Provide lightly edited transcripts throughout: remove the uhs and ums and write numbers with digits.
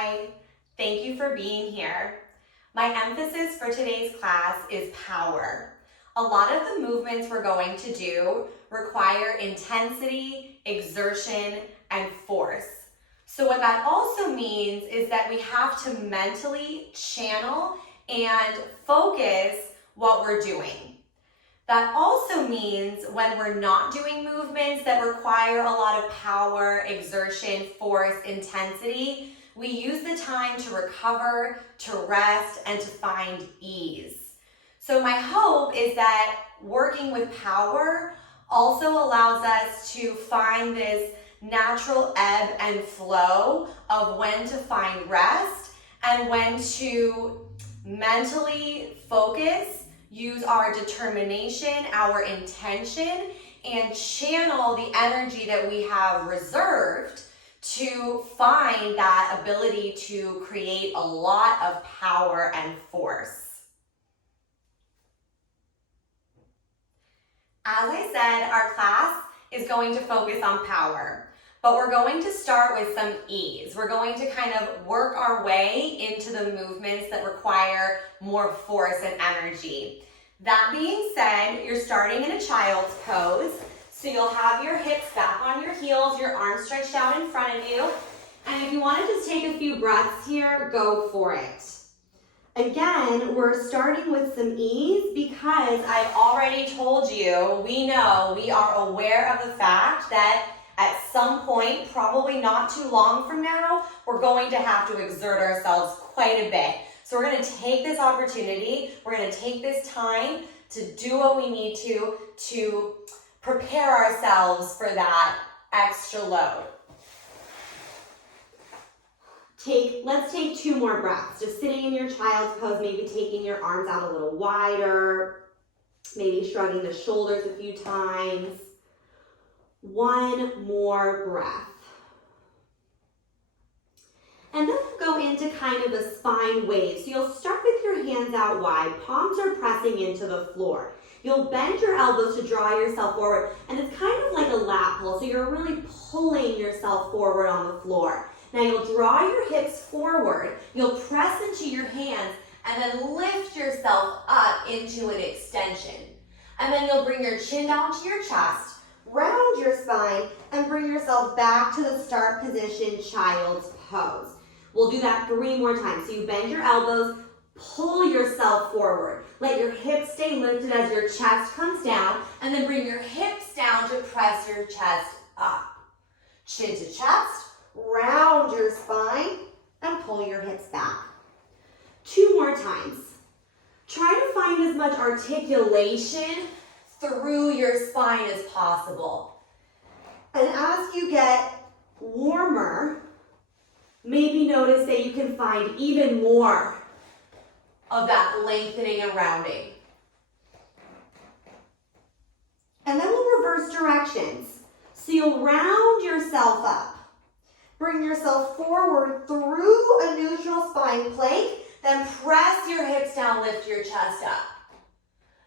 Hi, thank you for being here. My emphasis for today's class is power. A lot of the movements we're going to do require intensity, exertion, and force. So what that also means is that we have to mentally channel and focus what we're doing. That also means when we're not doing movements that require a lot of power, exertion, force, intensity, we use the time to recover, to rest, and to find ease. So my hope is that working with power also allows us to find this natural ebb and flow of when to find rest and when to mentally focus, use our determination, our intention, and channel the energy that we have reserved to find that ability to create a lot of power and force. As I said, our class is going to focus on power, but we're going to start with some ease. We're going to kind of work our way into the movements that require more force and energy. That being said, you're starting in a child's pose. So you'll have your hips back on your heels, your arms stretched out in front of you. And if you want to just take a few breaths here, go for it. Again, we're starting with some ease because I've already told you, we know, we are aware of the fact that at some point, probably not too long from now, we're going to have to exert ourselves quite a bit. So we're going to take this opportunity, we're going to take this time to do what we need to prepare ourselves for that extra load. Let's take 2 more breaths. Just sitting in your child's pose, maybe taking your arms out a little wider, maybe shrugging the shoulders a few times. 1 more breath. And then we'll go into kind of a spine wave. So you'll start with your hands out wide, palms are pressing into the floor. You'll bend your elbows to draw yourself forward, and it's kind of like a lat pull, so you're really pulling yourself forward on the floor. Now you'll draw your hips forward, you'll press into your hands, and then lift yourself up into an extension. And then you'll bring your chin down to your chest, round your spine, and bring yourself back to the start position, child's pose. We'll do that 3 more times. So you bend your elbows, pull yourself forward. Let your hips stay lifted as your chest comes down, and then bring your hips down to press your chest up. Chin to chest, round your spine, and pull your hips back. 2 more times. Try to find as much articulation through your spine as possible. And as you get warmer, maybe notice that you can find even more of that lengthening and rounding. And then we'll reverse directions. So you'll round yourself up. Bring yourself forward through a neutral spine plank, then press your hips down, lift your chest up.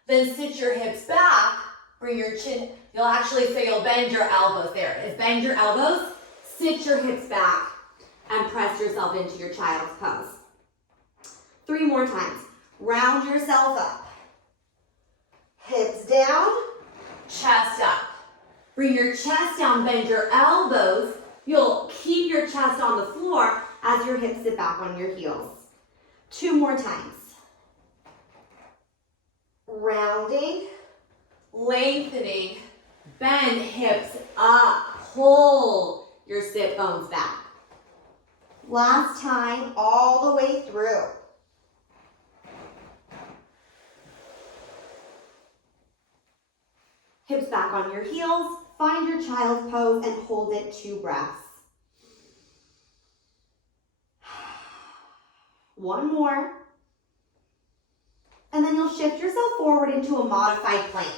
Then sit your hips back, bring your chin, you'll actually say you'll bend your elbows. There it is, bend your elbows, sit your hips back, and press yourself into your child's pose. 3 more times. Round yourself up. Hips down, chest up. Bring your chest down, bend your elbows. You'll keep your chest on the floor as your hips sit back on your heels. 2 more times. Rounding, lengthening, bend hips up, pull your sit bones back. Last time, all the way through. Hips back on your heels, find your child's pose and hold it 2 breaths. 1 more. And then you'll shift yourself forward into a modified plank.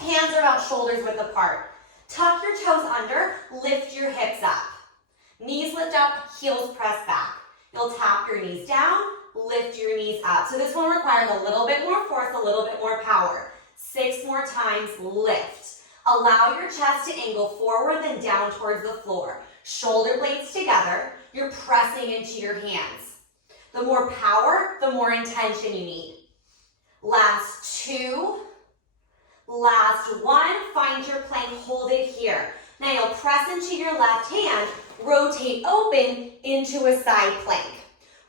Hands are about shoulders width apart. Tuck your toes under, lift your hips up. Knees lift up, heels press back. You'll tap your knees down, lift your knees up. So this one requires a little bit more force, a little bit more power. 6 more times, lift. Allow your chest to angle forward then down towards the floor. Shoulder blades together, you're pressing into your hands. The more power, the more intention you need. Last 2, last 1, find your plank, hold it here. Now you'll press into your left hand, rotate open into a side plank.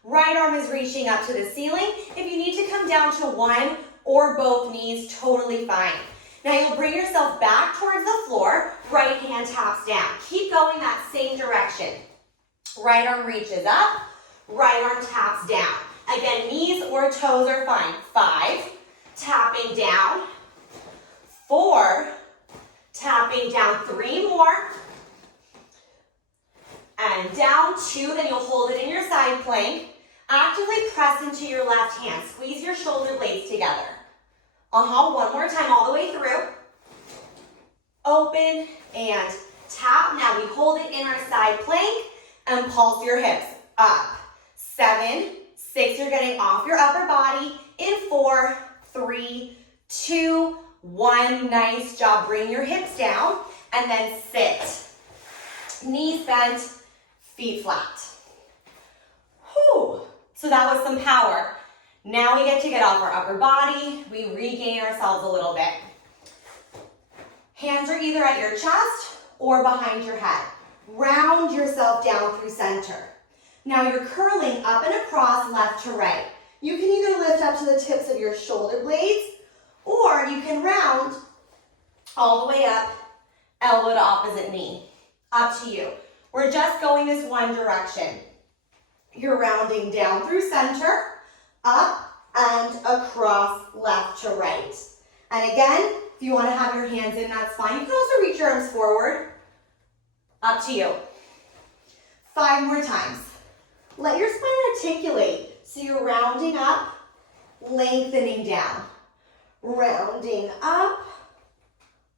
Right arm is reaching up to the ceiling. If you need to come down to one or both knees, totally fine. Now you'll bring yourself back towards the floor, right hand taps down. Keep going that same direction. Right arm reaches up, right arm taps down. Again, knees or toes are fine. 5, tapping down. 4, tapping down. 3 more. And down 2, then you'll hold it in your side plank. Actively press into your left hand. Squeeze your shoulder blades together. One more time all the way through. Open and tap. Now we hold it in our side plank and pulse your hips up. 7, 6, you're getting off your upper body. In 4, 3, 2, 1. Nice job. Bring your hips down and then sit. Knees bent, feet flat. Whew. So that was some power. Now we get off our upper body. We regain ourselves a little bit. Hands are either at your chest or behind your head. Round yourself down through center. Now you're curling up and across left to right. You can either lift up to the tips of your shoulder blades or you can round all the way up, elbow to opposite knee. Up to you. We're just going this one direction. You're rounding down through center, up and across left to right. And again, if you want to have your hands in, that's fine. You can also reach your arms forward. Up to you. 5 more times. Let your spine articulate. So you're rounding up, lengthening down. Rounding up,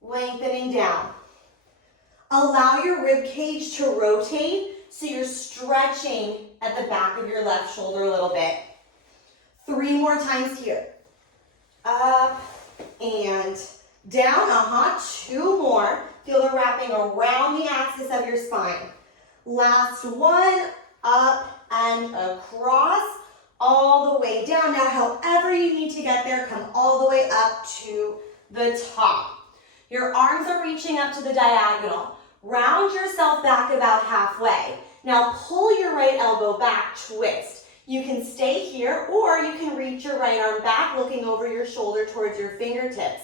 lengthening down. Allow your rib cage to rotate so you're stretching at the back of your left shoulder a little bit. 3 more times here. Up and down. 2 more. Feel the wrapping around the axis of your spine. Last one. Up and across. All the way down. Now, however you need to get there, come all the way up to the top. Your arms are reaching up to the diagonal. Round yourself back about halfway. Now pull your right elbow back, twist. You can stay here or you can reach your right arm back, looking over your shoulder towards your fingertips.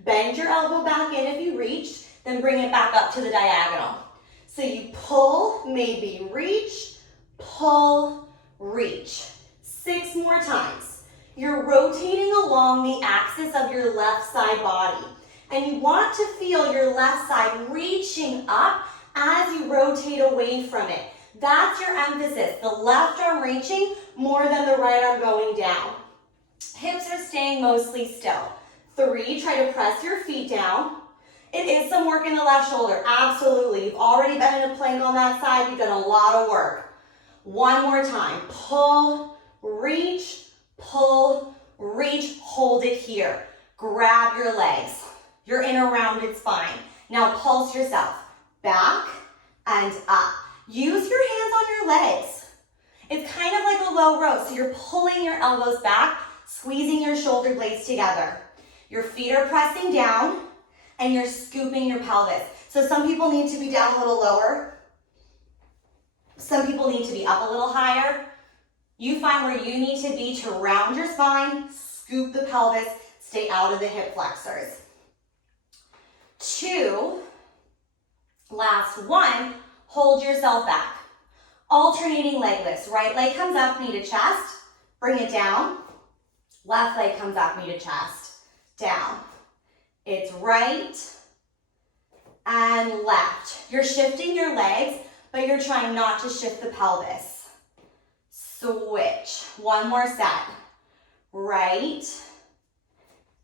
Bend your elbow back in if you reached, then bring it back up to the diagonal. So you pull, maybe reach, pull, reach. 6 more times. You're rotating along the axis of your left side body. And you want to feel your left side reaching up as you rotate away from it. That's your emphasis. The left arm reaching more than the right arm going down. Hips are staying mostly still. 3, try to press your feet down. It is some work in the left shoulder, absolutely. You've already been in a plank on that side. You've done a lot of work. 1 more time. Pull, reach, hold it here. Grab your legs. You're in a rounded spine. Now pulse yourself back and up. Use your hands on your legs. It's kind of like a low row, so you're pulling your elbows back, squeezing your shoulder blades together. Your feet are pressing down and you're scooping your pelvis. So some people need to be down a little lower. Some people need to be up a little higher. You find where you need to be to round your spine, scoop the pelvis, stay out of the hip flexors. 2, last 1, hold yourself back. Alternating leg lifts. Right leg comes up, knee to chest, bring it down. Left leg comes up, knee to chest, down. It's right and left. You're shifting your legs, but you're trying not to shift the pelvis. Switch. 1 more set. Right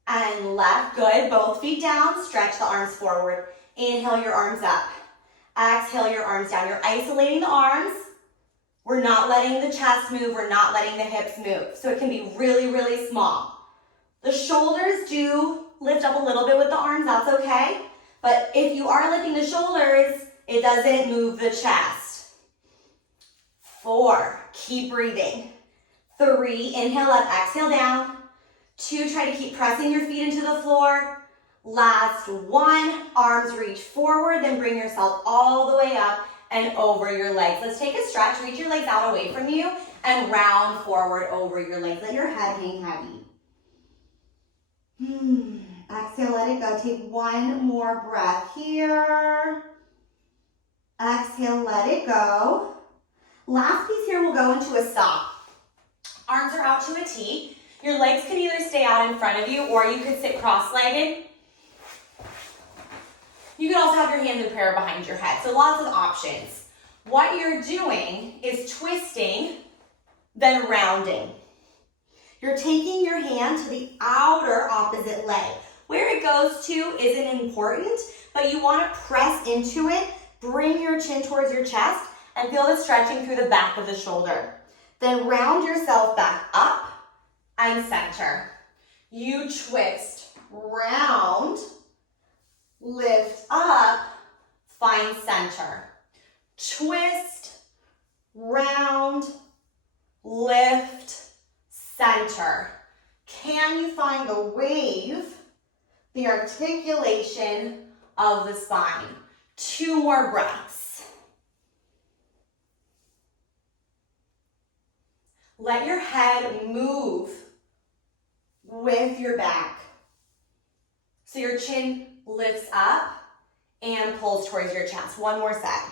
and left. Good. Both feet down. Stretch the arms forward. Inhale your arms up. Exhale your arms down. You're isolating the arms. We're not letting the chest move. We're not letting the hips move. So it can be really, really small. The shoulders do lift up a little bit with the arms. That's okay. But if you are lifting the shoulders It doesn't move the chest. 4, keep breathing. 3, inhale up, exhale down. 2, try to keep pressing your feet into the floor. Last 1, arms reach forward, then bring yourself all the way up and over your legs. Let's take a stretch, reach your legs out away from you and round forward over your legs. Let your head hang heavy. Exhale, let it go. Take 1 more breath here. Exhale, let it go. Last piece here, we'll go into a stop. Arms are out to a T. Your legs can either stay out in front of you or you could sit cross-legged. You can also have your hands in prayer behind your head. So lots of options. What you're doing is twisting, then rounding. You're taking your hand to the outer opposite leg. Where it goes to isn't important, but you want to press into it, bring your chin towards your chest, and feel the stretching through the back of the shoulder. Then round yourself back up and center. You twist, round, lift up, find center. Twist, round, lift, center. Can you find the wave, the articulation of the spine? 2 more breaths. Let your head move with your back. So your chin lifts up and pulls towards your chest. 1 more set.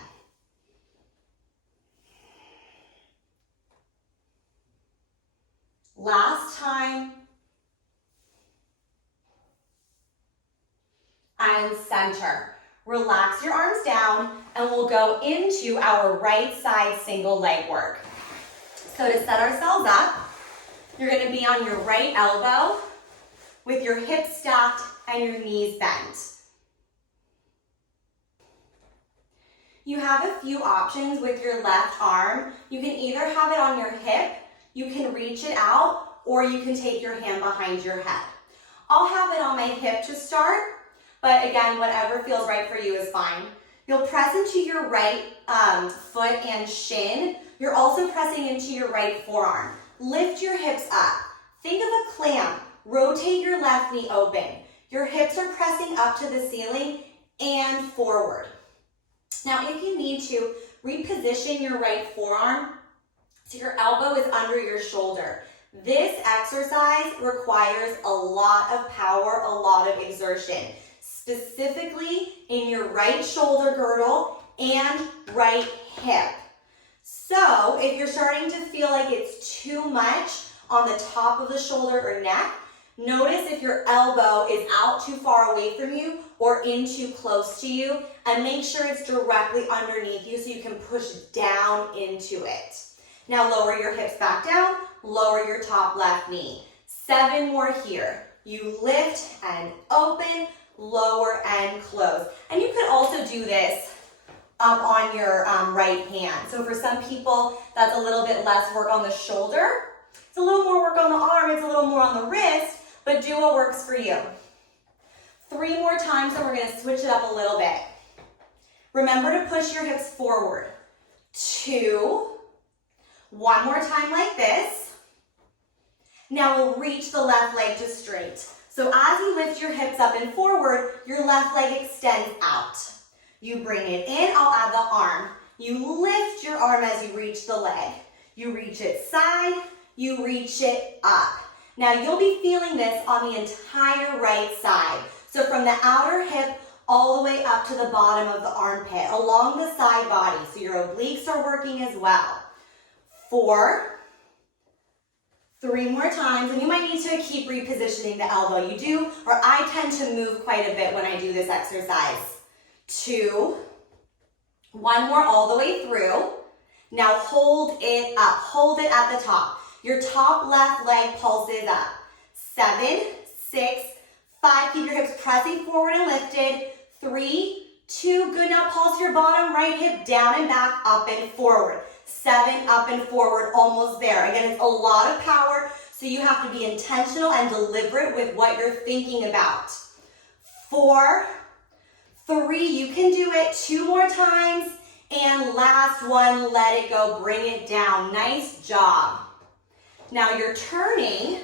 Last time. And center. Relax your arms down and we'll go into our right side single leg work. So to set ourselves up, you're going to be on your right elbow with your hips stacked and your knees bent. You have a few options with your left arm. You can either have it on your hip, you can reach it out, or you can take your hand behind your head. I'll have it on my hip to start, but again, whatever feels right for you is fine. You'll press into your right foot and shin. You're also pressing into your right forearm. Lift your hips up. Think of a clam. Rotate your left knee open. Your hips are pressing up to the ceiling and forward. Now, if you need to, reposition your right forearm so your elbow is under your shoulder. This exercise requires a lot of power, a lot of exertion, specifically in your right shoulder girdle and right hip. So if you're starting to feel like it's too much on the top of the shoulder or neck, notice if your elbow is out too far away from you or in too close to you, and make sure it's directly underneath you so you can push down into it. Now lower your hips back down, lower your top left knee. 7 more here. You lift and open, lower and close. And you could also do this up on your right hand. So for some people, that's a little bit less work on the shoulder. It's a little more work on the arm, it's a little more on the wrist, but do what works for you. 3 more times and we're gonna switch it up a little bit. Remember to push your hips forward. 2, 1 more time like this. Now we'll reach the left leg to straight. So as you lift your hips up and forward, your left leg extends out. You bring it in, I'll add the arm. You lift your arm as you reach the leg. You reach it side, you reach it up. Now you'll be feeling this on the entire right side. So from the outer hip all the way up to the bottom of the armpit, along the side body. So your obliques are working as well. 4, 3 more times, and you might need to keep repositioning the elbow. You do, or I tend to move quite a bit when I do this exercise. 2, 1 more all the way through. Now hold it up, hold it at the top. Your top left leg pulses up. 7, 6, 5, keep your hips pressing forward and lifted. 3, 2, good, now pulse your bottom right hip down and back, up and forward. 7, up and forward, almost there. Again, it's a lot of power, so you have to be intentional and deliberate with what you're thinking about. 4, 3, you can do it. 2 more times. And last one, let it go, bring it down. Nice job. Now you're turning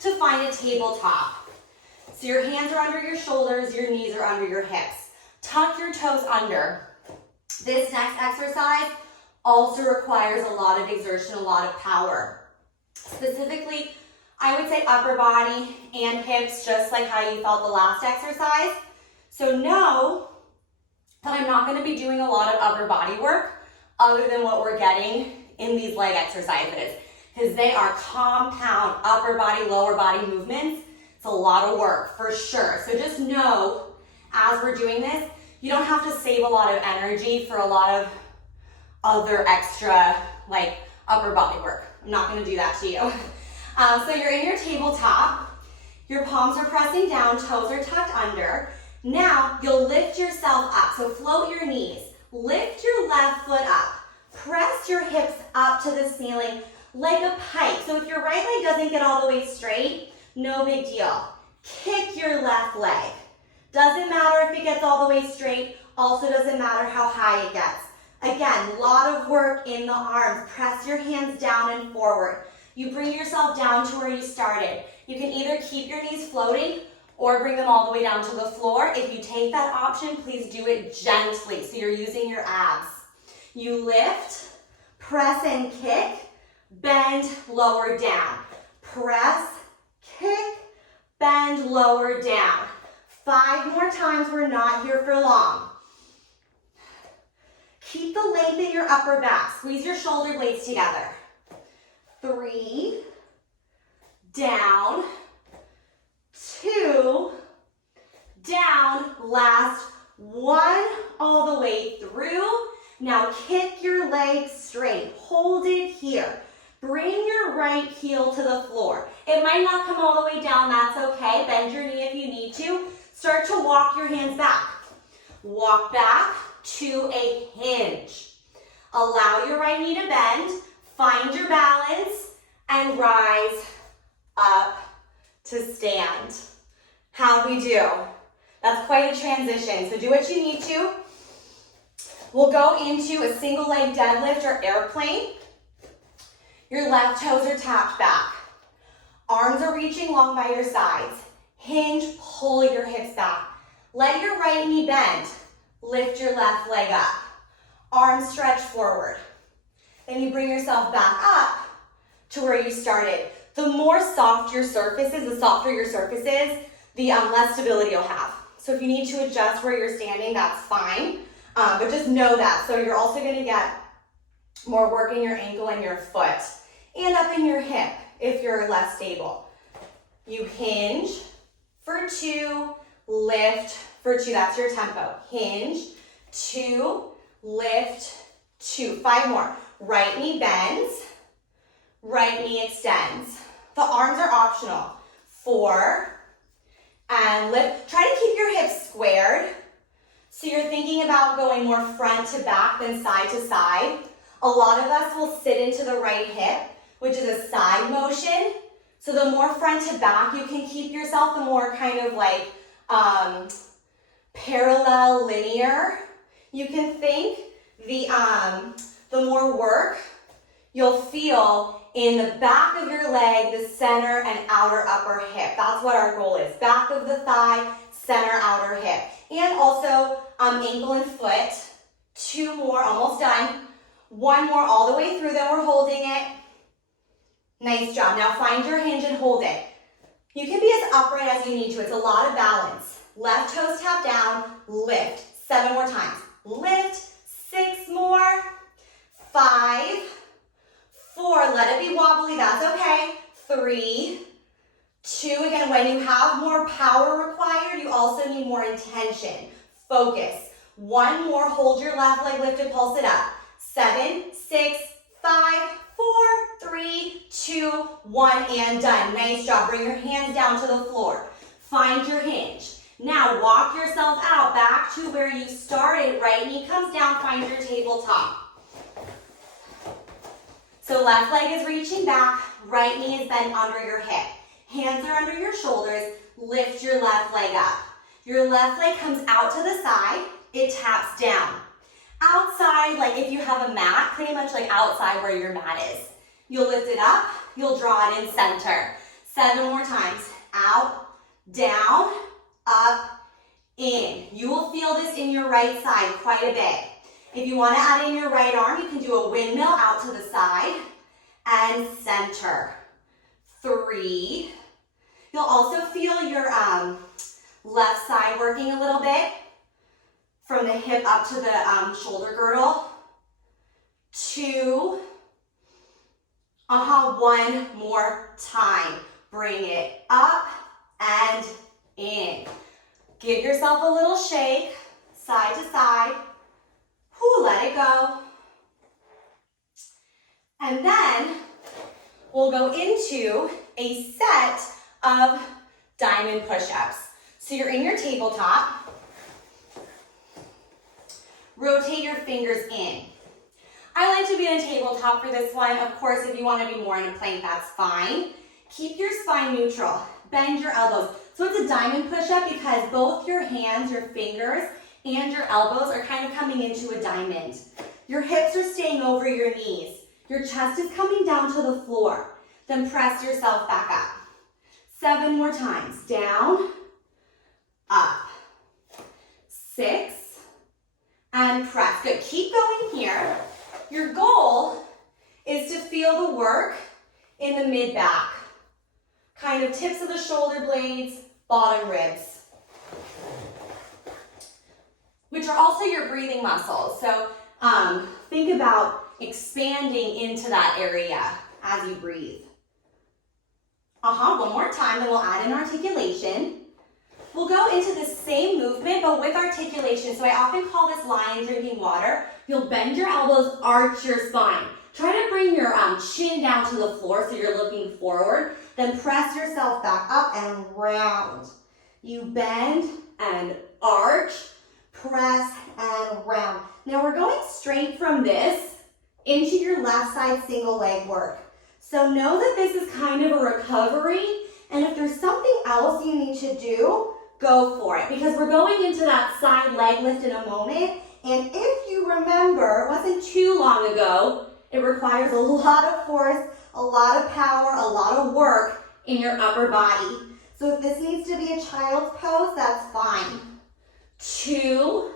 to find a tabletop. So your hands are under your shoulders, your knees are under your hips. Tuck your toes under. This next exercise also requires a lot of exertion, a lot of power. Specifically, I would say upper body and hips, just like how you felt the last exercise. So know that I'm not going to be doing a lot of upper body work other than what we're getting in these leg exercises, because they are compound upper body, lower body movements. It's a lot of work for sure. So just know, as we're doing this, you don't have to save a lot of energy for a lot of other extra like upper body work. I'm not going to do that to you. So you're in your tabletop, your palms are pressing down, toes are tucked under. Now you'll lift yourself up. So float your knees, lift your left foot up, press your hips up to the ceiling like a pike. So if your right leg doesn't get all the way straight, no big deal. Kick your left leg. Doesn't matter if it gets all the way straight, also doesn't matter how high it gets. Again, a lot of work in the arms. Press your hands down and forward. You bring yourself down to where you started. You can either keep your knees floating or bring them all the way down to the floor. If you take that option, please do it gently, so you're using your abs. You lift, press and kick, bend, lower down. Press, kick, bend, lower down. 5 more times, we're not here for long. Keep the length in your upper back. Squeeze your shoulder blades together. 3, down, 2, down, last 1, all the way through. Now kick your legs straight, hold it here. Bring your right heel to the floor. It might not come all the way down, that's okay. Bend your knee if you need to. Start to walk your hands back. Walk back to a hinge. Allow your right knee to bend, find your balance, and rise up to stand. How'd we do? That's quite a transition, so do what you need to. We'll go into a single leg deadlift or airplane. Your left toes are tapped back. Arms are reaching long by your sides. Hinge, pull your hips back. Let your right knee bend. Lift your left leg up. Arms stretch forward. Then you bring yourself back up to where you started. The more soft your surface is, the softer your surface is, the less stability you'll have. So if you need to adjust where you're standing, that's fine. But just know that. So you're also going to get more work in your ankle and your foot, and up in your hip if you're less stable. You hinge for 2, lift for 2. That's your tempo. Hinge, 2, lift, 2. 5 more. Right knee bends, right knee extends. The arms are optional. 4, and lift. Try to keep your hips squared. So you're thinking about going more front to back than side to side. A lot of us will sit into the right hip, which is a side motion. So the more front to back you can keep yourself, the more kind of like parallel, linear you can think, the more work you'll feel in the back of your leg, the center and outer upper hip. That's what our goal is. Back of the thigh, center, outer hip. And also ankle and foot. 2 more, almost done. 1 more all the way through, then we're holding it. Nice job. Now find your hinge and hold it. You can be as upright as you need to. It's a lot of balance. Left toes tap down, lift. 7 more times. Lift. 6 more. 5, 4, let it be wobbly, that's okay. 3, 2, again, when you have more power required, you also need more intention. Focus. 1 more, hold your left leg lifted, pulse it up. 7, 6, 5, 4, 3, 2, 1, and done. Nice job. Bring your hands down to the floor. Find your hinge. Now walk yourself out back to where you started. Right knee comes down, find your tabletop. So left leg is reaching back, right knee is bent under your hip. Hands are under your shoulders, lift your left leg up. Your left leg comes out to the side, it taps down. Outside, like if you have a mat, pretty much like outside where your mat is. You'll lift it up, you'll draw it in center. 7 more times. Out, down, up, in. You will feel this in your right side quite a bit. If you want to add in your right arm, you can do a windmill out to the side and center. 3. You'll also feel your left side working a little bit from the hip up to the shoulder girdle. 2. 1 more time. Bring it up and in. Give yourself a little shake, side to side. Let it go. And then we'll go into a set of diamond push-ups. So you're in your tabletop. Rotate your fingers in. I like to be in a tabletop for this one. Of course, if you want to be more in a plank, that's fine. Keep your spine neutral. Bend your elbows. So it's a diamond push-up because both your hands, your fingers, and your elbows are kind of coming into a diamond. Your hips are staying over your knees. Your chest is coming down to the floor. Then press yourself back up. 7 more times. Down, up. 6, and press. Good. Keep going here. Your goal is to feel the work in the mid-back. Kind of tips of the shoulder blades, bottom ribs, which are also your breathing muscles. So think about expanding into that area as you breathe. 1 more time, and we'll add in articulation. We'll go into the same movement, but with articulation. So I often call this lion drinking water. You'll bend your elbows, arch your spine. Try to bring your chin down to the floor so you're looking forward. Then press yourself back up and round. You bend and arch, press and round. Now we're going straight from this into your left side single leg work. So know that this is kind of a recovery, and if there's something else you need to do, go for it, because we're going into that side leg lift in a moment. And if you remember, it wasn't too long ago, it requires a lot of force, a lot of power, a lot of work in your upper body. So if this needs to be a child's pose, that's fine. 2,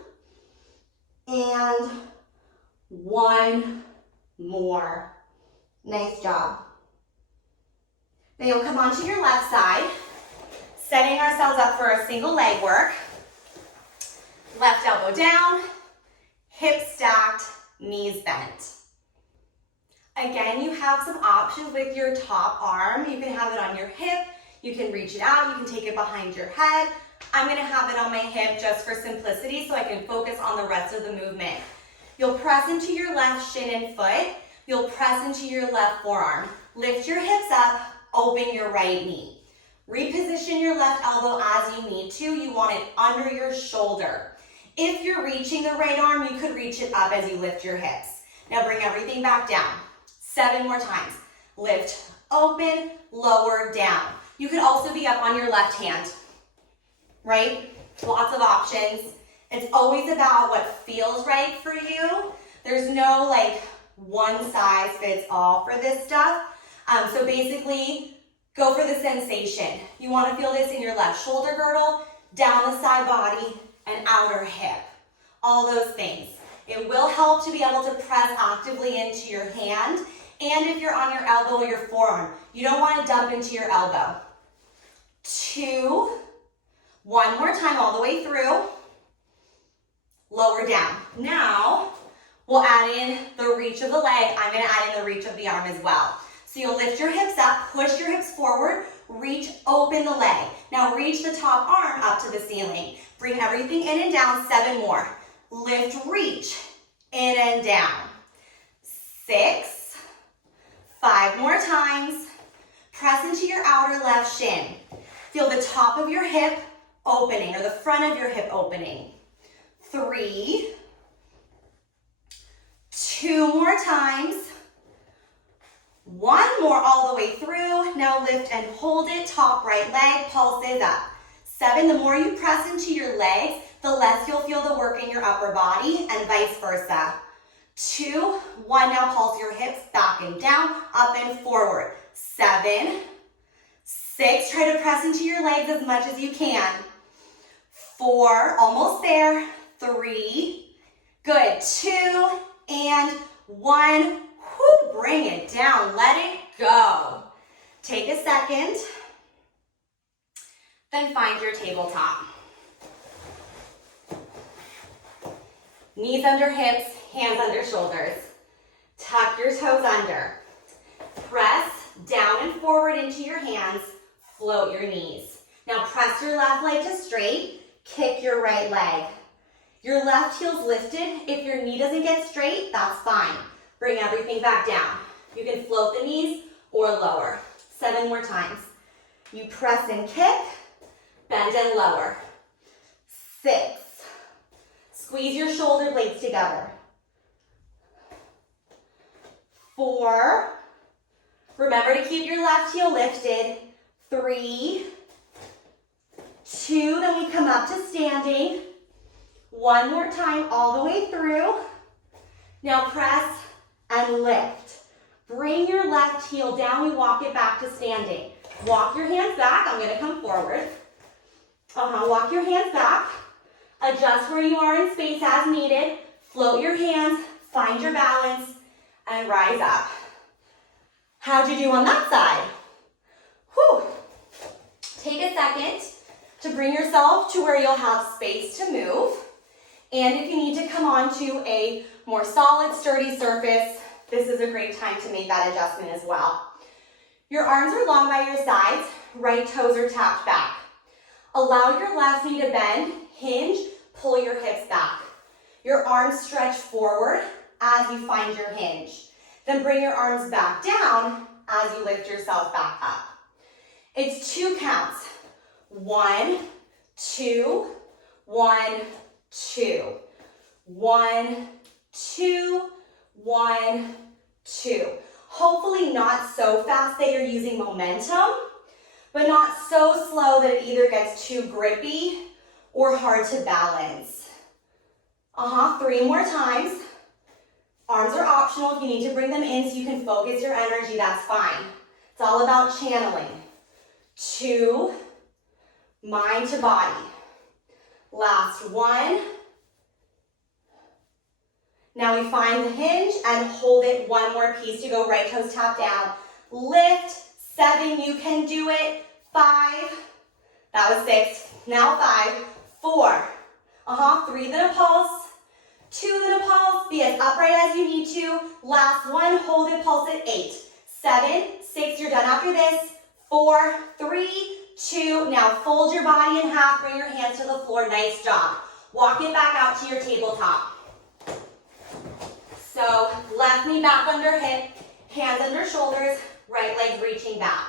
and 1 more. Nice job. Then you'll come onto your left side, setting ourselves up for a single leg work. Left elbow down, hips stacked, knees bent. Again, you have some options with your top arm. You can have it on your hip, you can reach it out, you can take it behind your head. I'm gonna have it on my hip just for simplicity so I can focus on the rest of the movement. You'll press into your left shin and foot. You'll press into your left forearm. Lift your hips up, open your right knee. Reposition your left elbow as you need to. You want it under your shoulder. If you're reaching the right arm, you could reach it up as you lift your hips. Now bring everything back down. 7 more times. Lift, open, lower, down. You could also be up on your left hand, right? Lots of options. It's always about what feels right for you. There's no like one size fits all for this stuff. So basically, go for the sensation. You want to feel this in your left shoulder girdle, down the side body, and outer hip. All those things. It will help to be able to press actively into your hand, and if you're on your elbow or your forearm, you don't want to dump into your elbow. 2, 1 more time all the way through. Lower down. Now, we'll add in the reach of the leg. I'm going to add in the reach of the arm as well. So you'll lift your hips up, push your hips forward, reach, open the leg. Now reach the top arm up to the ceiling. Bring everything in and down, 7 more. Lift, reach, in and down. 6, 5 more times. Press into your outer left shin. Feel the top of your hip opening, or the front of your hip opening. 3, 2 more times. 1 more all the way through. Now lift and hold it, top right leg, pulses up. 7, the more you press into your legs, the less you'll feel the work in your upper body, and vice versa. 2, 1, now pulse your hips back and down, up and forward. 7, 6, try to press into your legs as much as you can. 4, almost there. 3, good. 2, and 1. Whoo, bring it down, let it go. Take a second, then find your tabletop. Knees under hips, hands under shoulders. Tuck your toes under. Press down and forward into your hands, float your knees. Now press your left leg to straight, kick your right leg. Your left heel's lifted. If your knee doesn't get straight, that's fine. Bring everything back down. You can float the knees or lower. 7 more times. You press and kick, bend and lower. 6. Squeeze your shoulder blades together. 4. Remember to keep your left heel lifted. 3, 2, then we come up to standing. 1 more time all the way through. Now press and lift. Bring your left heel down, we walk it back to standing. Walk your hands back, I'm gonna come forward. Walk your hands back. Adjust where you are in space as needed. Float your hands, find your balance, and rise up. How'd you do on that side? Whew. Take a second to bring yourself to where you'll have space to move. And if you need to come onto a more solid, sturdy surface, this is a great time to make that adjustment as well. Your arms are long by your sides, right toes are tapped back. Allow your left knee to bend, hinge, pull your hips back. Your arms stretch forward as you find your hinge. Then bring your arms back down as you lift yourself back up. It's 2 counts. 1, 2, 1, 2. 1, 2, 1, 2. Hopefully not so fast that you're using momentum, but not so slow that it either gets too grippy or hard to balance. 3 more times. Arms are optional. If you need to bring them in so you can focus your energy, that's fine. It's all about channeling. 2, mind to body. Last 1. Now we find the hinge and hold it 1 more piece to go right toes tap down. Lift. 7, you can do it. 5, that was 6. Now 5, 4, 3, then a pulse. 2, then a pulse. Be as upright as you need to. Last 1, hold it, pulse it. 8, 7, 6, you're done after this. 4, 3, 2, now fold your body in half, bring your hands to the floor, nice job. Walk it back out to your tabletop. So left knee back under hip, hands under shoulders, right leg reaching back.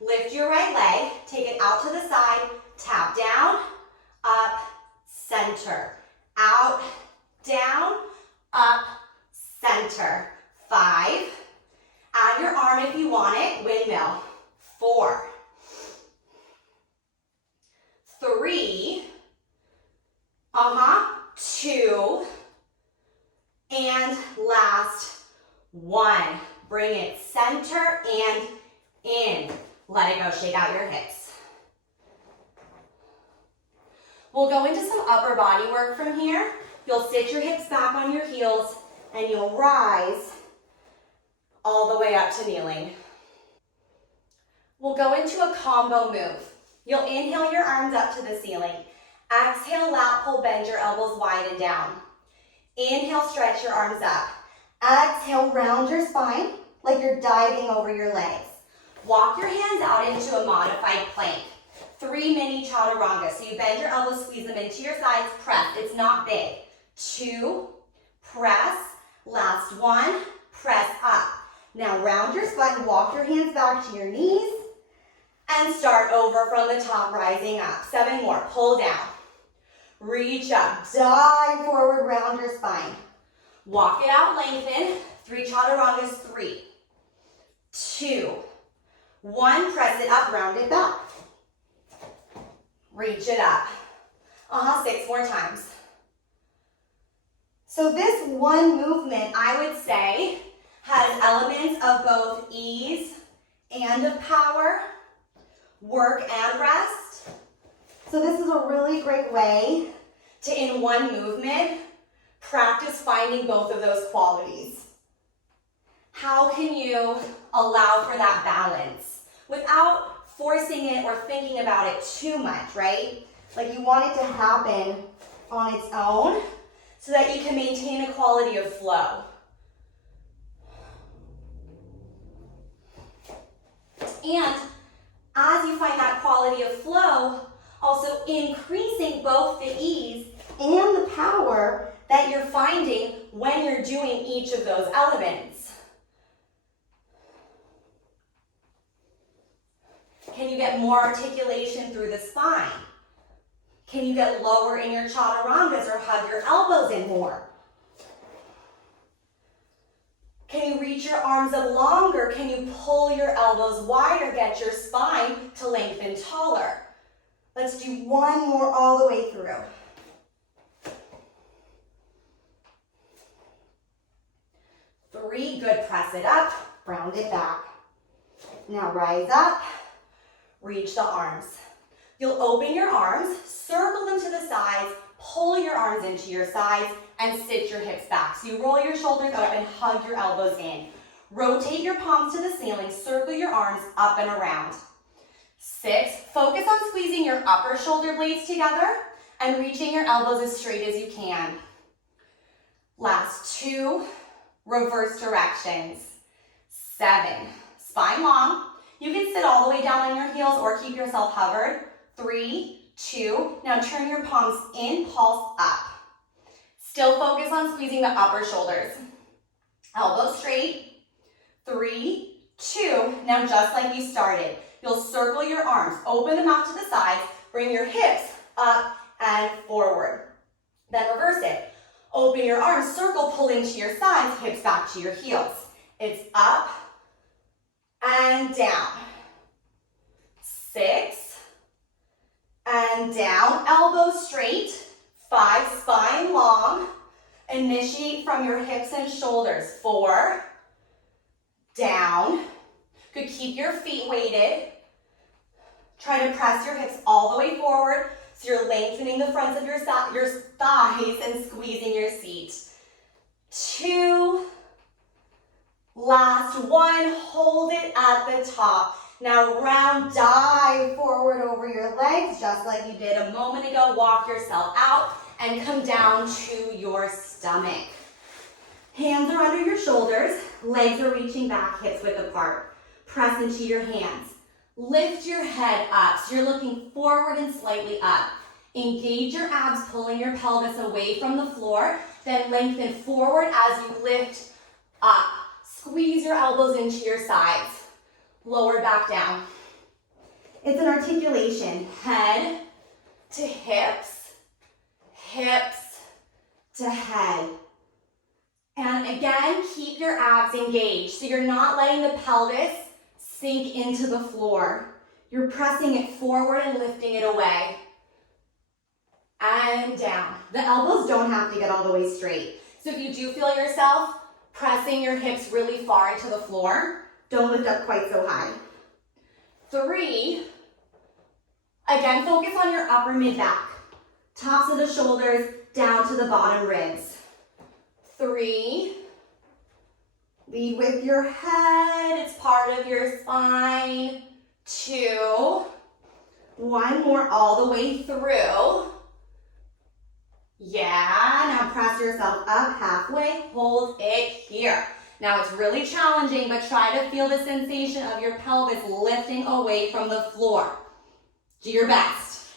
Lift your right leg, take it out to the side, tap down, up, center, out, down, up, center. 5, add your arm if you want it, windmill. 4, 3, 2, and last 1. Bring it center and in. Let it go, shake out your hips. We'll go into some upper body work from here. You'll sit your hips back on your heels and you'll rise all the way up to kneeling. We'll go into a combo move. You'll inhale your arms up to the ceiling. Exhale, lat pull, bend your elbows wide and down. Inhale, stretch your arms up. Exhale, round your spine like you're diving over your legs. Walk your hands out into a modified plank. 3 mini chaturanga. So you bend your elbows, squeeze them into your sides, press. It's not big. 2, press. Last 1, press up. Now round your spine, walk your hands back to your knees, and start over from the top, rising up. 7 more, pull down. Reach up, dive forward, round your spine. Walk it out, lengthen. 3 chaturangas, 3, 2, 1, press it up, round it back. reach it up. 6 more times. So this one movement, I would say, has elements of both ease and of power, work and rest. So this is a really great way to, in one movement, practice finding both of those qualities. How can you allow for that balance without forcing it or thinking about it too much, right? Like you want it to happen on its own so that you can maintain a quality of flow. And as you find that quality of flow, also increasing both the ease and the power that you're finding when you're doing each of those elements. Can you get more articulation through the spine? Can you get lower in your chaturangas or hug your elbows in more? Can you reach your arms up longer? Can you pull your elbows wider, get your spine to lengthen taller? Let's do one more all the way through. Three, good, press it up, round it back. Now rise up, reach the arms. You'll open your arms, circle them to the sides, pull your arms into your sides, and sit your hips back. So you roll your shoulders up and hug your elbows in. Rotate your palms to the ceiling, circle your arms up and around. 6, focus on squeezing your upper shoulder blades together and reaching your elbows as straight as you can. Last 2, reverse directions. 7, spine long. You can sit all the way down on your heels or keep yourself hovered. 3, 2, now turn your palms in, pulse up. Still focus on squeezing the upper shoulders. Elbows straight. 3, 2, now just like you started, you'll circle your arms, open them out to the sides, bring your hips up and forward. Then reverse it. Open your arms, circle, pull into your sides, hips back to your heels. It's up and down. 6, and down, elbows straight. 5, spine long. Initiate from your hips and shoulders. 4, down. Good, keep your feet weighted. Try to press your hips all the way forward so you're lengthening the fronts of your thighs and squeezing your seat. 2, last 1, hold it at the top. Now round, dive forward over your legs, just like you did a moment ago. Walk yourself out and come down to your stomach. Hands are under your shoulders, legs are reaching back, hips width apart. Press into your hands. Lift your head up, so you're looking forward and slightly up. Engage your abs, pulling your pelvis away from the floor, then lengthen forward as you lift up. Squeeze your elbows into your sides. Lower back down. It's an articulation, head to hips, hips to head. And again, keep your abs engaged. So you're not letting the pelvis sink into the floor. You're pressing it forward and lifting it away. And down. The elbows don't have to get all the way straight. So if you do feel yourself pressing your hips really far into the floor, don't lift up quite so high. 3, again, focus on your upper mid-back. Tops of the shoulders down to the bottom ribs. 3, lead with your head, it's part of your spine. 2, 1 more all the way through. Yeah, now press yourself up halfway, hold it here. Now it's really challenging, but try to feel the sensation of your pelvis lifting away from the floor. Do your best.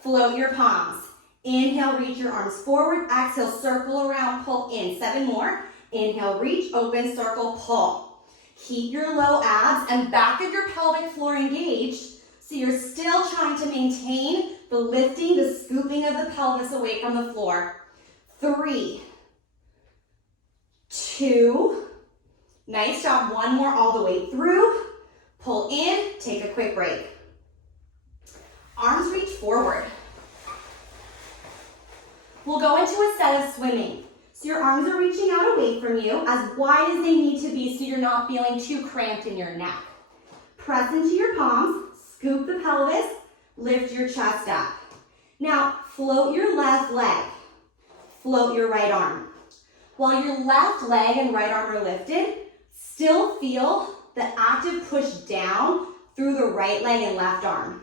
Float your palms. Inhale, reach your arms forward. Exhale, circle around, pull in. 7 more. Inhale, reach, open, circle, pull. Keep your low abs and back of your pelvic floor engaged, so you're still trying to maintain the lifting, the scooping of the pelvis away from the floor. 3, 2, nice job. 1 more all the way through. Pull in, take a quick break. Arms reach forward. We'll go into a set of swimming. So your arms are reaching out away from you as wide as they need to be so you're not feeling too cramped in your neck. Press into your palms, scoop the pelvis, lift your chest up. Now, float your left leg, float your right arm. While your left leg and right arm are lifted, still feel the active push down through the right leg and left arm.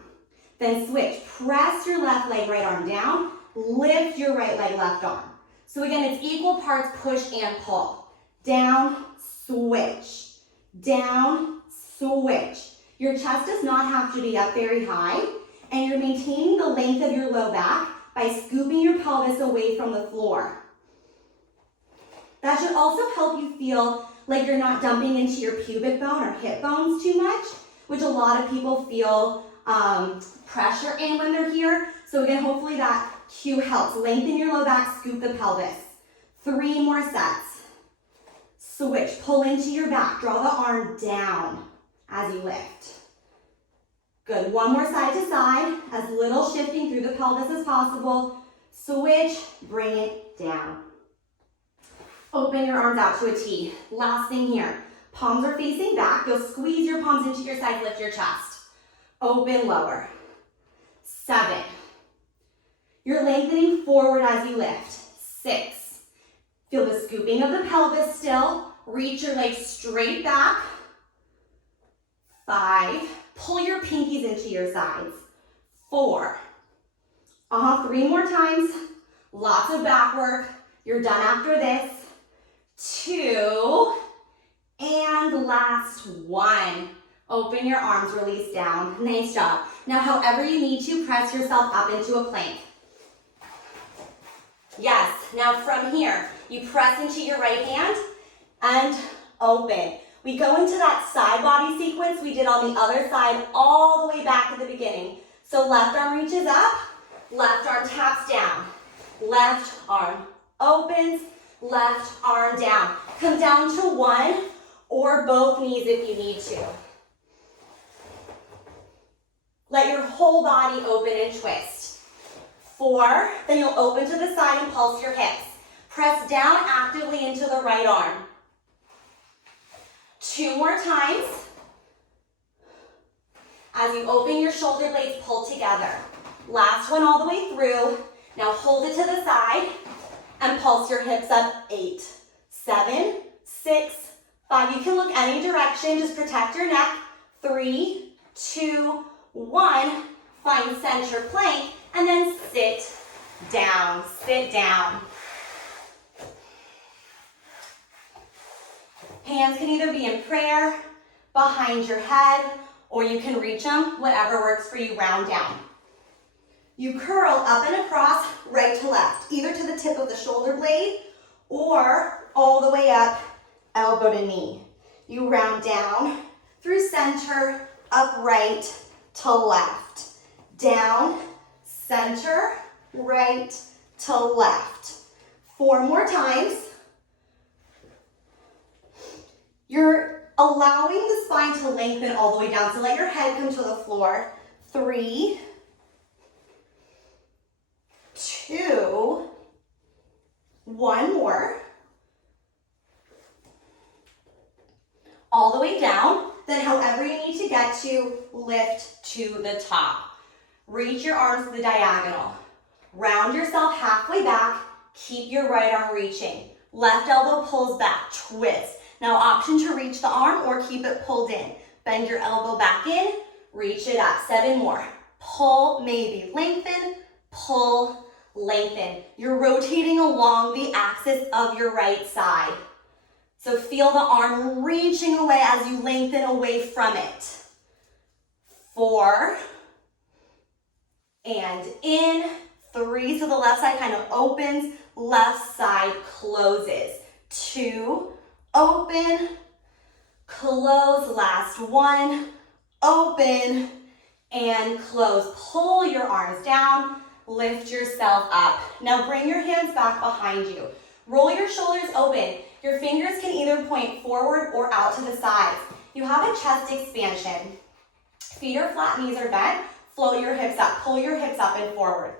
Then switch, press your left leg, right arm down, lift your right leg, left arm. So again, it's equal parts push and pull. Down, switch, down, switch. Your chest does not have to be up very high, and you're maintaining the length of your low back by scooping your pelvis away from the floor. That should also help you feel like you're not dumping into your pubic bone or hip bones too much, which a lot of people feel pressure in when they're here. So again, hopefully that cue helps. Lengthen your low back, scoop the pelvis. 3 more sets. Switch, pull into your back, draw the arm down as you lift. Good, 1 more side to side, as little shifting through the pelvis as possible. Switch, bring it down. Open your arms out to a T. Last thing here, palms are facing back. You'll squeeze your palms into your sides, lift your chest. Open, lower. 7. You're lengthening forward as you lift. 6. Feel the scooping of the pelvis still. Reach your legs straight back. 5. Pull your pinkies into your sides. 4. 3 more times. Lots of back work. You're done after this. 2. And last 1. Open your arms, release down. Nice job. Now, however you need to, press yourself up into a plank. Yes, now from here, you press into your right hand and open. We go into that side body sequence we did on the other side all the way back at the beginning. So left arm reaches up, left arm taps down. Left arm opens, left arm down. Come down to 1 or both knees if you need to. Let your whole body open and twist. 4, then you'll open to the side and pulse your hips. Press down actively into the right arm. 2 more times. As you open your shoulder blades, pull together. Last one all the way through. Now hold it to the side and pulse your hips up. 8, 7, 6, 5. You can look any direction, just protect your neck. 3, 2, 1. Find center plank and then sit down, sit down. Hands can either be in prayer, behind your head, or you can reach them, whatever works for you, round down. You curl up and across, right to left, either to the tip of the shoulder blade or all the way up, elbow to knee. You round down through center, up right to left. Down, center, right to left. 4 more times. You're allowing the spine to lengthen all the way down, so let your head come to the floor. 3, 2, 1 more. All the way down, then however you need to get to, lift to the top. Reach your arms to the diagonal. Round yourself halfway back, keep your right arm reaching. Left elbow pulls back, twist. Now option to reach the arm or keep it pulled in. Bend your elbow back in, reach it up. 7 more. Pull, maybe lengthen, pull, lengthen. You're rotating along the axis of your right side. So feel the arm reaching away as you lengthen away from it. 4, and in. 3, so the left side kind of opens, left side closes. 2, open, close, last 1, open, and close. Pull your arms down, lift yourself up. Now bring your hands back behind you. Roll your shoulders open. Your fingers can either point forward or out to the sides. You have a chest expansion. Feet are flat, knees are bent. float your hips up, pull your hips up and forward.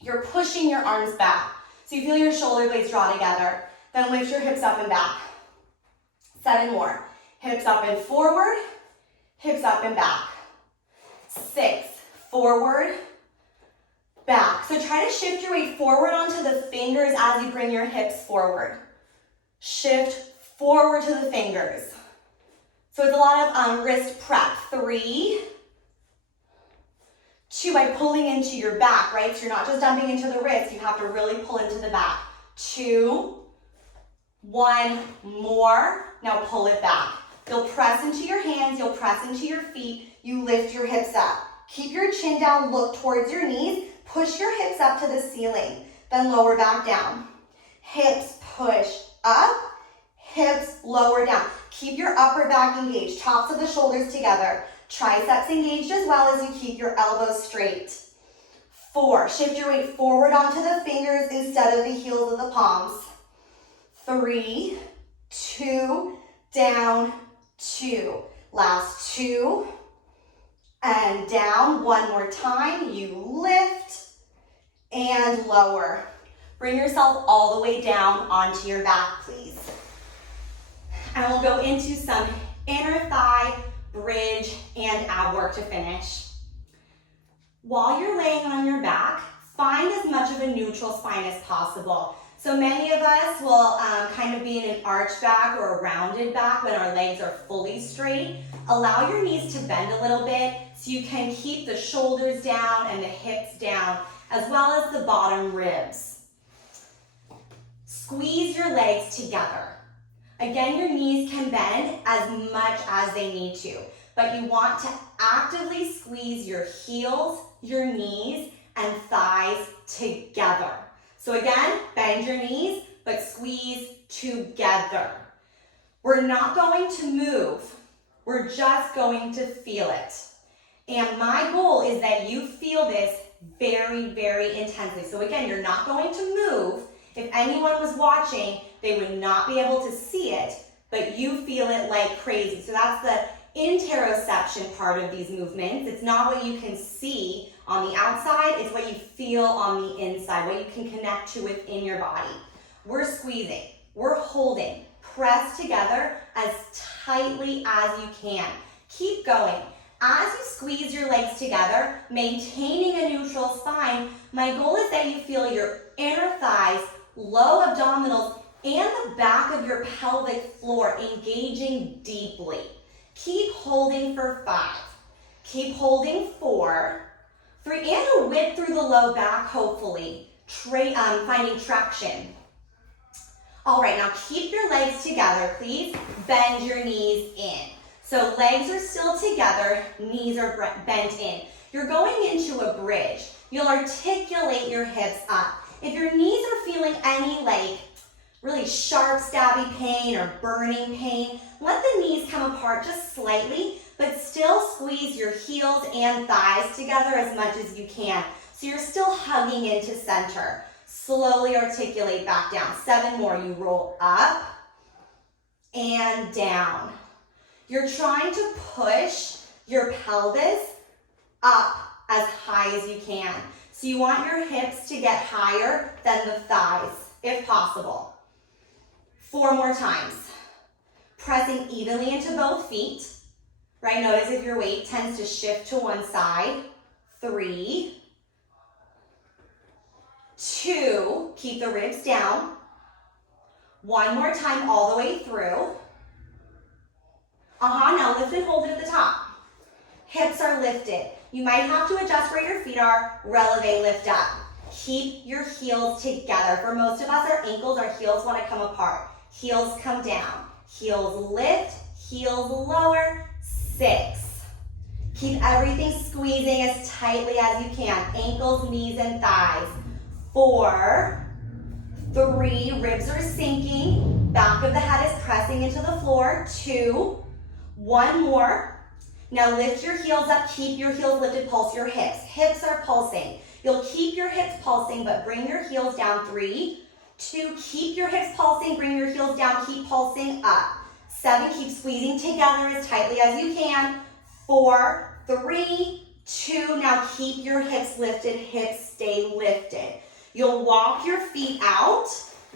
You're pushing your arms back. So you feel your shoulder blades draw together. Then lift your hips up and back. 7 more. Hips up and forward, hips up and back. 6, forward, back. So try to shift your weight forward onto the fingers as you bring your hips forward. Shift forward to the fingers. So it's a lot of wrist prep. 3, 2, by pulling into your back, right? So you're not just dumping into the wrist, you have to really pull into the back. 2, 1 more. Now pull it back. You'll press into your hands, you'll press into your feet, you lift your hips up. Keep your chin down, look towards your knees, push your hips up to the ceiling, then lower back down. Hips push up, hips lower down. Keep your upper back engaged, tops of the shoulders together. Triceps engaged as well as you keep your elbows straight. 4, shift your weight forward onto the fingers instead of the heels of the palms. 3, 2, down, 2. Last 2, and down. 1 more time. You lift and lower. Bring yourself all the way down onto your back, please. And we'll go into some inner thigh, bridge, and ab work to finish. While you're laying on your back, find as much of a neutral spine as possible. So many of us will kind of be in an arch back or a rounded back when our legs are fully straight. Allow your knees to bend a little bit so you can keep the shoulders down and the hips down, as well as the bottom ribs. Squeeze your legs together. Again, your knees can bend as much as they need to, but you want to actively squeeze your heels, your knees, and thighs together. So again, bend your knees, but squeeze together. We're not going to move. We're just going to feel it. And my goal is that you feel this very, very intensely. So again, you're not going to move. If anyone was watching, they would not be able to see it, but you feel it like crazy. So that's the interoception part of these movements. It's not what you can see on the outside, it's what you feel on the inside, what you can connect to within your body. We're squeezing, we're holding, press together as tightly as you can. Keep going. As you squeeze your legs together, maintaining a neutral spine, my goal is that you feel your inner thighs, low abdominals, and the back of your pelvic floor engaging deeply. Keep holding for 5. Keep holding 4. 3, and a whip through the low back, hopefully. Finding traction. All right, now keep your legs together, please. Bend your knees in. So legs are still together, knees are bent in. You're going into a bridge. You'll articulate your hips up. If your knees are feeling any really sharp, stabby pain or burning pain, let the knees come apart just slightly, but still squeeze your heels and thighs together as much as you can. So you're still hugging into center. Slowly articulate back down. 7 more. You roll up and down. You're trying to push your pelvis up as high as you can. So you want your hips to get higher than the thighs, if possible. 4 more times. Pressing evenly into both feet. Right, notice if your weight tends to shift to one side. 3, 2, keep the ribs down. 1 more time all the way through. Now lift and hold it at the top. Hips are lifted. You might have to adjust where your feet are. Releve, lift up. Keep your heels together. For most of us, our ankles, our heels want to come apart. Heels come down. Heels lift, heels lower. 6. Keep everything squeezing as tightly as you can. Ankles, knees, and thighs. 4, 3, ribs are sinking. Back of the head is pressing into the floor. 2, 1 more. Now lift your heels up. Keep your heels lifted. Pulse your hips. Hips are pulsing. You'll keep your hips pulsing, but bring your heels down. 3, 2, keep your hips pulsing. Bring your heels down. Keep pulsing up. 7, keep squeezing together as tightly as you can. 4, 3, 2. Now keep your hips lifted, hips stay lifted. You'll walk your feet out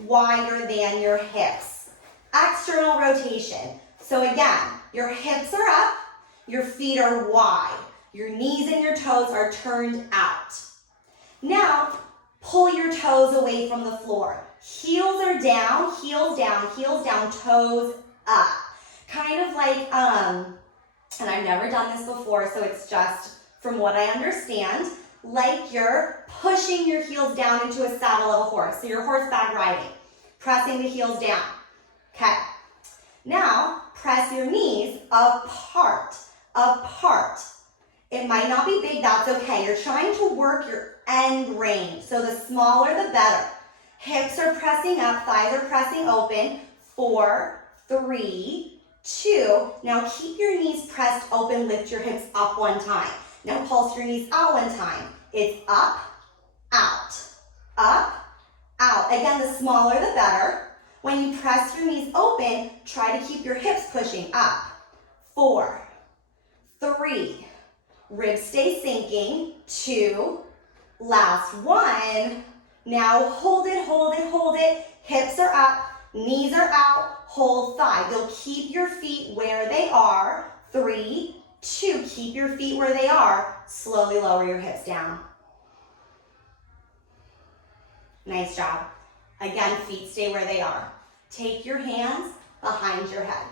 wider than your hips. External rotation. So again, your hips are up, your feet are wide. Your knees and your toes are turned out. Now, pull your toes away from the floor. Heels are down, heels down, heels down, toes up. Kind of like, and I've never done this before, so it's just from what I understand, like you're pushing your heels down into a saddle of a horse. So you're horseback riding, pressing the heels down. Okay. Now, press your knees apart, apart. It might not be big, that's okay. You're trying to work your end range. So the smaller, the better. Hips are pressing up, thighs are pressing open. 4, 3, 2. Now keep your knees pressed open, lift your hips up one time. Now pulse your knees out one time. It's up, out, up, out. Again, the smaller, the better. When you press your knees open, try to keep your hips pushing up. 4, 3, ribs stay sinking. 2, last 1. Now hold it, hold it, hold it. Hips are up, knees are out, hold thigh. You'll keep your feet where they are. 3, 2, keep your feet where they are. Slowly lower your hips down. Nice job. Again, feet stay where they are. Take your hands behind your head.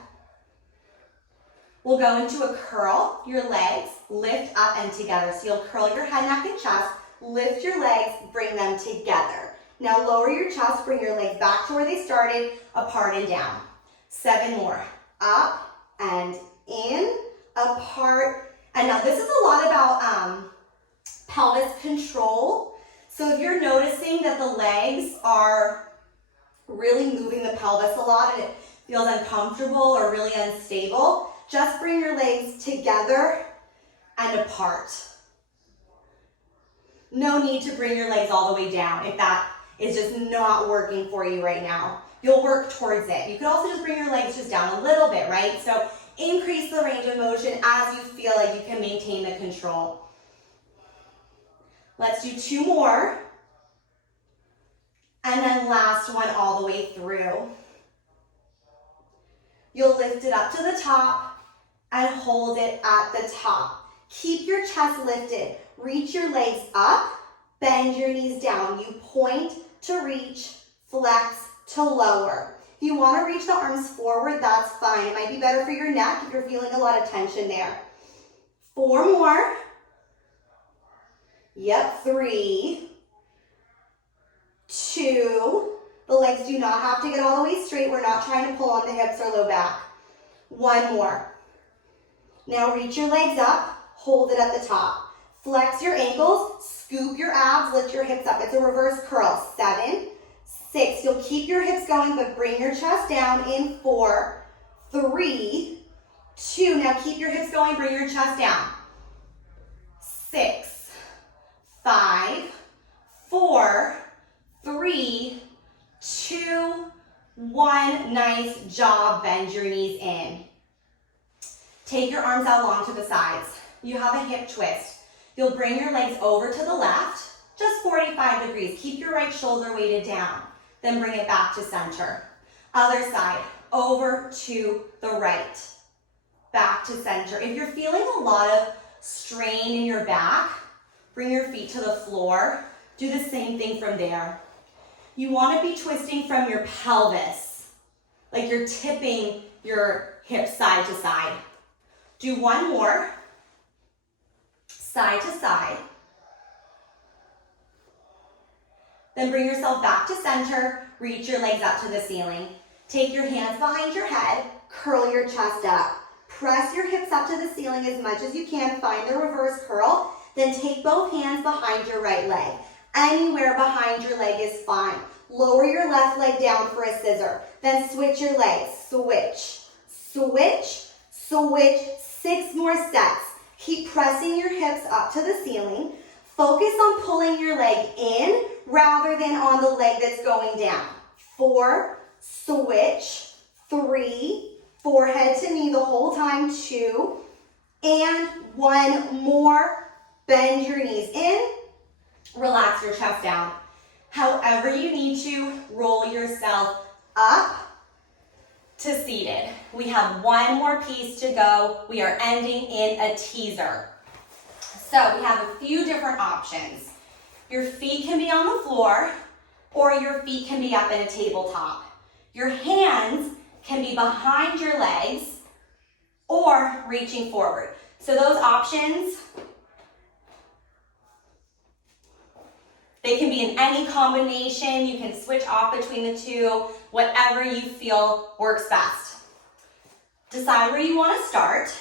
We'll go into a curl. Your legs lift up and together. So you'll curl your head, neck, and chest. Lift your legs, bring them together. Now lower your chest, bring your legs back to where they started, apart and down. 7 more. Up and in, apart. And now this is a lot about pelvis control. So if you're noticing that the legs are really moving the pelvis a lot and it feels uncomfortable or really unstable, just bring your legs together and apart. No need to bring your legs all the way down if that is just not working for you right now. You'll work towards it. You can also just bring your legs just down a little bit, right? So increase the range of motion as you feel like you can maintain the control. Let's do 2 more. And then last one all the way through. You'll lift it up to the top and hold it at the top. Keep your chest lifted. Reach your legs up, bend your knees down. You point to reach, flex to lower. If you want to reach the arms forward, that's fine. It might be better for your neck if you're feeling a lot of tension there. 4 more. Yep, 3, 2. The legs do not have to get all the way straight. We're not trying to pull on the hips or low back. 1 more. Now reach your legs up, hold it at the top. Flex your ankles, scoop your abs, lift your hips up. It's a reverse curl. 7, 6. You'll keep your hips going, but bring your chest down in 4, 3, 2. Now keep your hips going, bring your chest down. 6, 5, 4, 3, 2, 1. Nice job. Bend your knees in. Take your arms out long to the sides. You have a hip twist. You'll bring your legs over to the left, just 45 degrees. Keep your right shoulder weighted down. Then bring it back to center. Other side, over to the right. Back to center. If you're feeling a lot of strain in your back, bring your feet to the floor. Do the same thing from there. You want to be twisting from your pelvis, like you're tipping your hips side to side. Do 1 more. Side to side. Then bring yourself back to center. Reach your legs up to the ceiling. Take your hands behind your head. Curl your chest up. Press your hips up to the ceiling as much as you can. Find the reverse curl. Then take both hands behind your right leg. Anywhere behind your leg is fine. Lower your left leg down for a scissor. Then switch your legs. Switch, switch, switch. 6 more sets. Keep pressing your hips up to the ceiling. Focus on pulling your leg in rather than on the leg that's going down. 4, switch, 3, forehead to knee the whole time, 2, and 1 more. Bend your knees in, relax your chest down. However you need to, roll yourself up to seated. We have one more piece to go. We are ending in a teaser. So we have a few different options. Your feet can be on the floor, or your feet can be up in a tabletop. Your hands can be behind your legs or reaching forward. So those options, they can be in any combination. You can switch off between the two, whatever you feel works best. Decide where you want to start,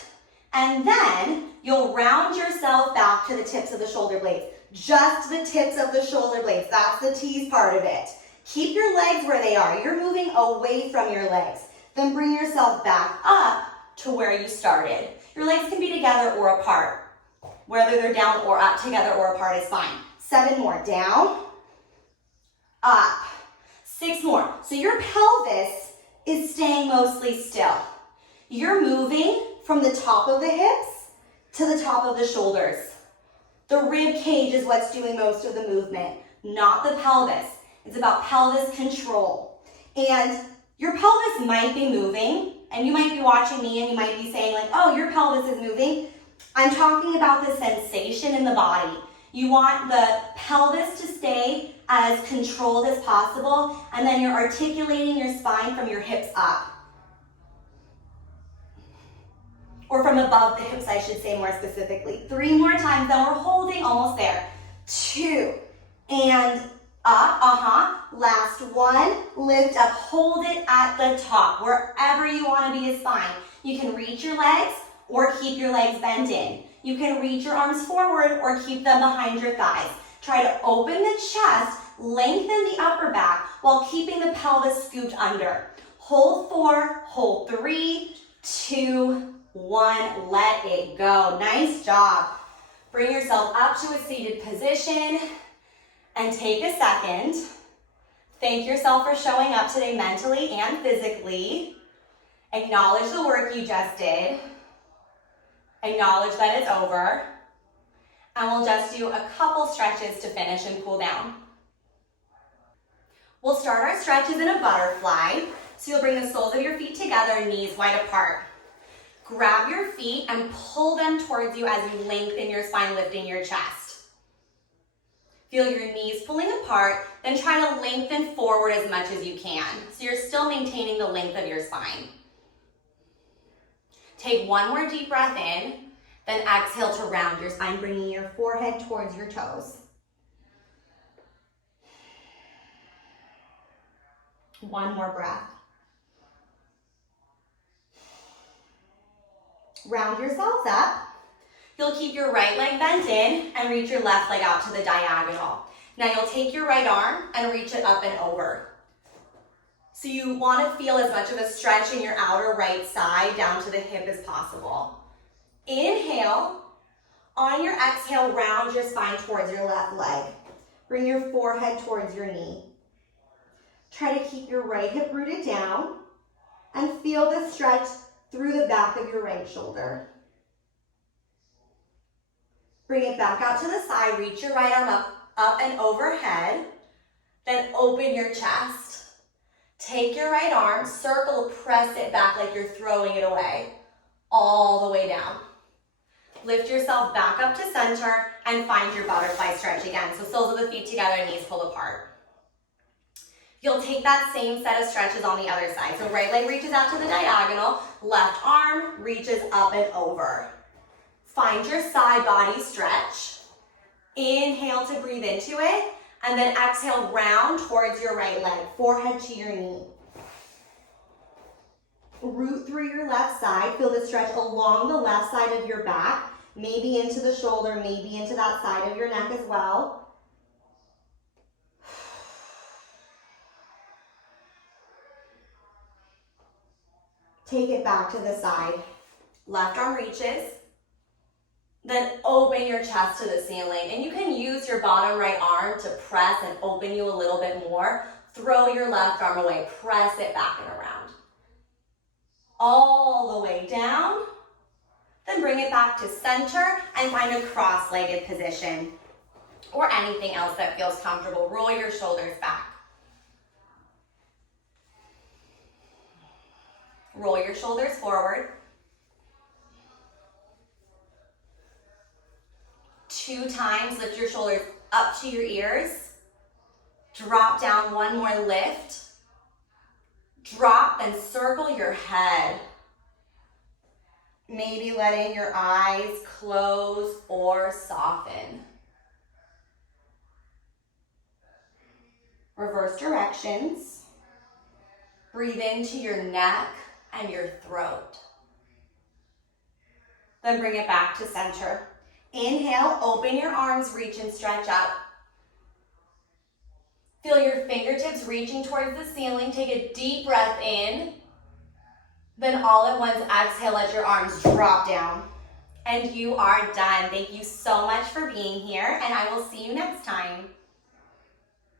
and then you'll round yourself back to the tips of the shoulder blades. Just the tips of the shoulder blades. That's the tease part of it. Keep your legs where they are. You're moving away from your legs. Then bring yourself back up to where you started. Your legs can be together or apart. Whether they're down or up, together or apart is fine. 7 more. Down, up. 6 more. So your pelvis is staying mostly still. You're moving from the top of the hips to the top of the shoulders. The rib cage is what's doing most of the movement, not the pelvis. It's about pelvis control. And your pelvis might be moving, and you might be watching me and you might be saying like, oh, your pelvis is moving. I'm talking about the sensation in the body. You want the pelvis to stay as controlled as possible, and then you're articulating your spine from your hips up. Or from above the hips, I should say more specifically. 3 more times, then we're holding, almost there. 2, and up, Last 1, lift up, hold it at the top. Wherever you want to be is fine. You can reach your legs or keep your legs bent in. You can reach your arms forward or keep them behind your thighs. Try to open the chest, lengthen the upper back while keeping the pelvis scooped under. Hold 4, hold 3, 2, 1, let it go. Nice job. Bring yourself up to a seated position and take a second. Thank yourself for showing up today mentally and physically. Acknowledge the work you just did. Acknowledge that it's over. And we'll just do a couple stretches to finish and cool down. We'll start our stretches in a butterfly. So you'll bring the soles of your feet together, knees wide apart. Grab your feet and pull them towards you as you lengthen your spine, lifting your chest. Feel your knees pulling apart, then try to lengthen forward as much as you can. So you're still maintaining the length of your spine. Take 1 more deep breath in, then exhale to round your spine, bringing your forehead towards your toes. 1 more breath. Round yourselves up. You'll keep your right leg bent in and reach your left leg out to the diagonal. Now you'll take your right arm and reach it up and over. So you want to feel as much of a stretch in your outer right side down to the hip as possible. Inhale. On your exhale, round your spine towards your left leg. Bring your forehead towards your knee. Try to keep your right hip rooted down and feel the stretch through the back of your right shoulder. Bring it back out to the side, reach your right arm up and overhead, then open your chest. Take your right arm, circle, press it back like you're throwing it away, all the way down. Lift yourself back up to center and find your butterfly stretch again. So soles of the feet together, knees pull apart. You'll take that same set of stretches on the other side. So right leg reaches out to the diagonal, left arm reaches up and over. Find your side body stretch. Inhale to breathe into it, and then exhale, round towards your right leg, forehead to your knee. Root through your left side, feel the stretch along the left side of your back, maybe into the shoulder, maybe into that side of your neck as well. Take it back to the side. Left arm reaches. Then open your chest to the ceiling. And you can use your bottom right arm to press and open you a little bit more. Throw your left arm away. Press it back and around. All the way down. Then bring bring it back to center and find a cross-legged position or anything else that feels comfortable. Roll your shoulders back. Roll your shoulders forward. 2 times, lift your shoulders up to your ears. Drop down, 1 more lift. Drop, then circle your head. Maybe letting your eyes close or soften. Reverse directions. Breathe into your neck and your throat. Then bring it back to center. Inhale, open your arms, reach and stretch up. Feel your fingertips reaching towards the ceiling. Take a deep breath in. Then all at once, exhale, let your arms drop down. And you are done. Thank you so much for being here, and I will see you next time.